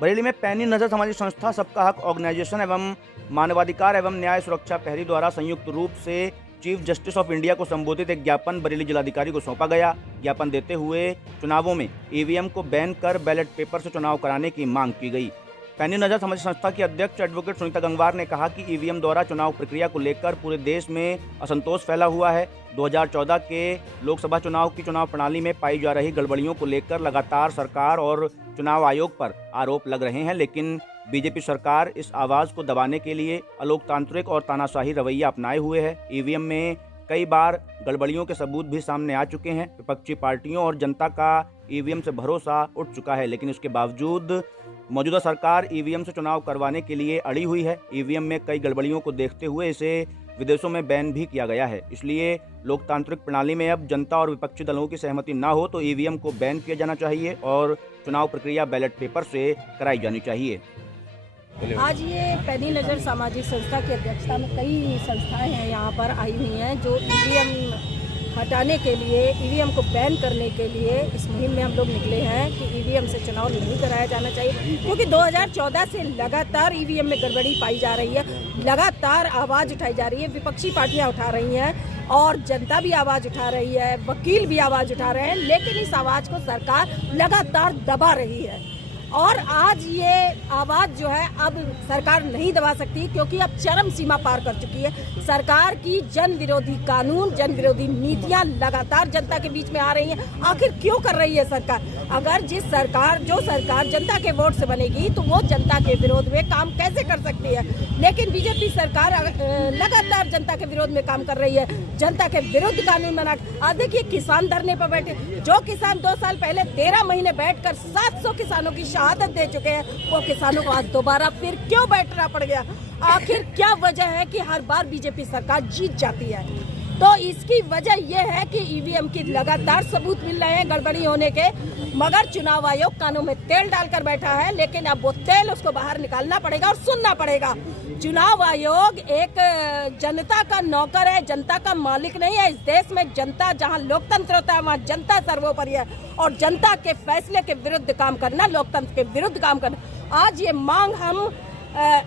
बरेली में पैनी नजर सामाजिक संस्था सबका हक ऑर्गेनाइजेशन एवं मानवाधिकार एवं न्याय सुरक्षा प्रहरी द्वारा संयुक्त रूप से चीफ जस्टिस ऑफ इंडिया को संबोधित एक ज्ञापन बरेली जिलाधिकारी को सौंपा गया। ज्ञापन देते हुए चुनावों में ईवीएम को बैन कर बैलेट पेपर से चुनाव कराने की मांग की गई। पैनी नजर सामाजिक संस्था की अध्यक्ष एडवोकेट सुनीता गंगवार ने कहा कि ईवीएम द्वारा चुनाव प्रक्रिया को लेकर पूरे देश में असंतोष फैला हुआ है। 2014 के लोकसभा चुनाव की चुनाव प्रणाली में पाई जा रही गड़बड़ियों को लेकर लगातार सरकार और चुनाव आयोग पर आरोप लग रहे हैं, लेकिन बीजेपी सरकार इस आवाज को दबाने के लिए अलोकतांत्रिक और तानाशाही रवैया अपनाए हुए है। ईवीएम में कई बार गड़बड़ियों के सबूत भी सामने आ चुके हैं। विपक्षी पार्टियों और जनता का ईवीएम से भरोसा उठ चुका है, लेकिन उसके बावजूद मौजूदा सरकार ईवीएम से चुनाव करवाने के लिए अड़ी हुई है। ईवीएम में कई गड़बड़ियों को देखते हुए इसे विदेशों में बैन भी किया गया है। इसलिए लोकतांत्रिक प्रणाली में अब जनता और विपक्षी दलों की सहमति ना हो तो ईवीएम को बैन किया जाना चाहिए और चुनाव प्रक्रिया बैलेट पेपर से कराई जानी चाहिए। आज ये पैनी नज़र सामाजिक संस्था की अध्यक्षता में कई संस्थाएं हैं यहाँ पर आई हुई हैं जो ईवीएम हटाने के लिए, ईवीएम को बैन करने के लिए इस मुहिम में हम लोग निकले हैं कि ईवीएम से चुनाव नहीं कराया जाना चाहिए, क्योंकि 2014 से लगातार ईवीएम में गड़बड़ी पाई जा रही है, लगातार आवाज़ उठाई जा रही है, विपक्षी पार्टियां उठा रही हैं और जनता भी आवाज़ उठा रही है, वकील भी आवाज़ उठा रहे हैं, लेकिन इस आवाज़ को सरकार लगातार दबा रही है। और आज ये आवाज़ जो है अब सरकार नहीं दबा सकती, क्योंकि अब चरम सीमा पार कर चुकी है। सरकार की जन विरोधी कानून, जन विरोधी नीतियां लगातार जनता के बीच में आ रही हैं। आखिर क्यों कर रही है सरकार? अगर जो सरकार जनता के वोट से बनेगी तो वो जनता के विरोध में काम कैसे कर सकती है? लेकिन बीजेपी सरकार लगातार जनता के विरोध में काम कर रही है, जनता के विरुद्ध कानून बना। आज देखिए किसान धरने पर बैठे, जो किसान 2 साल पहले 13 महीने बैठकर 700 किसानों की शहादत दे चुके हैं, वो किसानों को आज दोबारा फिर क्यों बैठना पड़ गया? आखिर क्या वजह है कि हर बार बीजेपी सरकार जीत जाती है? तो इसकी वजह यह है कि ईवीएम की लगातार सबूत मिल रहे हैं गड़बड़ी होने के, मगर चुनाव आयोग कानों में तेल डालकर बैठा है। लेकिन अब वो तेल उसको बाहर निकालना पड़ेगा और सुनना पड़ेगा। चुनाव आयोग एक जनता का नौकर है, जनता का मालिक नहीं है। इस देश में जनता, जहां लोकतंत्र होता है वहां जनता सर्वोपरि है, और जनता के फैसले के विरुद्ध काम करना, लोकतंत्र के विरुद्ध काम करना। आज ये मांग हम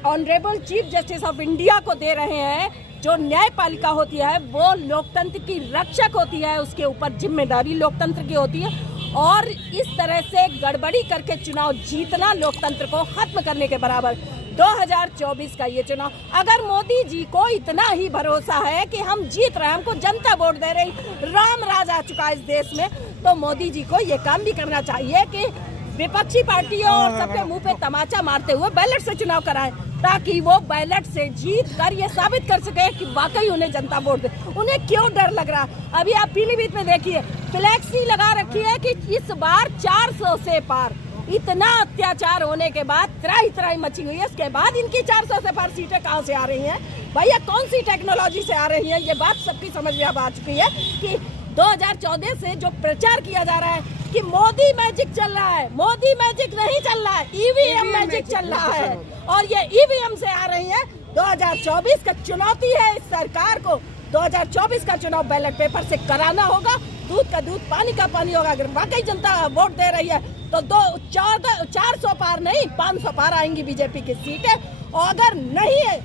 honourable chief justice of India को दे रहे हैं। जो न्यायपालिका होती है वो लोकतंत्र की रक्षक होती है, उसके ऊपर जिम्मेदारी लोकतंत्र की होती है, और इस तरह से गड़बड़ी करके चुनाव जीतना लोकतंत्र को खत्म करने के बराबर। 2024 का ये चुनाव, अगर मोदी जी को इतना ही भरोसा है कि हम जीत रहे हैं, हमको जनता वोट दे रही, राम राज आ चुका है इस देश में, तो मोदी जी को ये काम भी करना चाहिए कि विपक्षी पार्टियों और सबके मुंह पे तमाचा मारते हुए बैलेट से चुनाव कराएं, ताकि वो बैलेट से जीत कर ये साबित कर सके कि वाकई उन्हें जनता वोट दे। उन्हें क्यों डर लग रहा? अभी आप पीलीभीत में देखिए, फ्लैक्सी लगा रखी है कि इस बार 400 से पार। इतना अत्याचार होने के बाद त्राही मची हुई है, इसके बाद इनकी 400 से पार सीटें कहाँ से आ रही हैं? भैया कौन सी टेक्नोलॉजी से आ रही है? ये बात सबकी समझ में अब आ चुकी है कि 2014 से जो प्रचार किया जा रहा है कि मोदी मैजिक चल रहा है, मोदी मैजिक नहीं चल रहा है, ईवीएम मैजिक चल रहा है, और ये ईवीएम से आ रही है। 2024 का चुनौती है इस सरकार को। 2024 का चुनाव बैलेट पेपर से कराना होगा। दूध का दूध, पानी का पानी होगा। अगर वाकई जनता वोट दे रही है तो 400 पार नहीं, 500 पार आएंगी बीजेपी की सीटें, और अगर नहीं है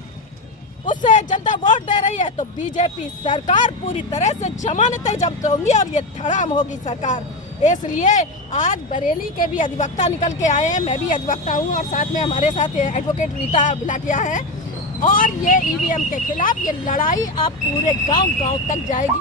उससे जनता वोट दे रही है तो बीजेपी सरकार पूरी तरह से जमानतें जब्त होंगी और ये धड़ाम होगी सरकार। इसलिए आज बरेली के भी अधिवक्ता निकल के आए हैं, मैं भी अधिवक्ता हूँ, और साथ में हमारे साथ एडवोकेट रीता बिलाटिया है, और ये ईवीएम के खिलाफ ये लड़ाई अब पूरे गांव-गांव तक जाएगी।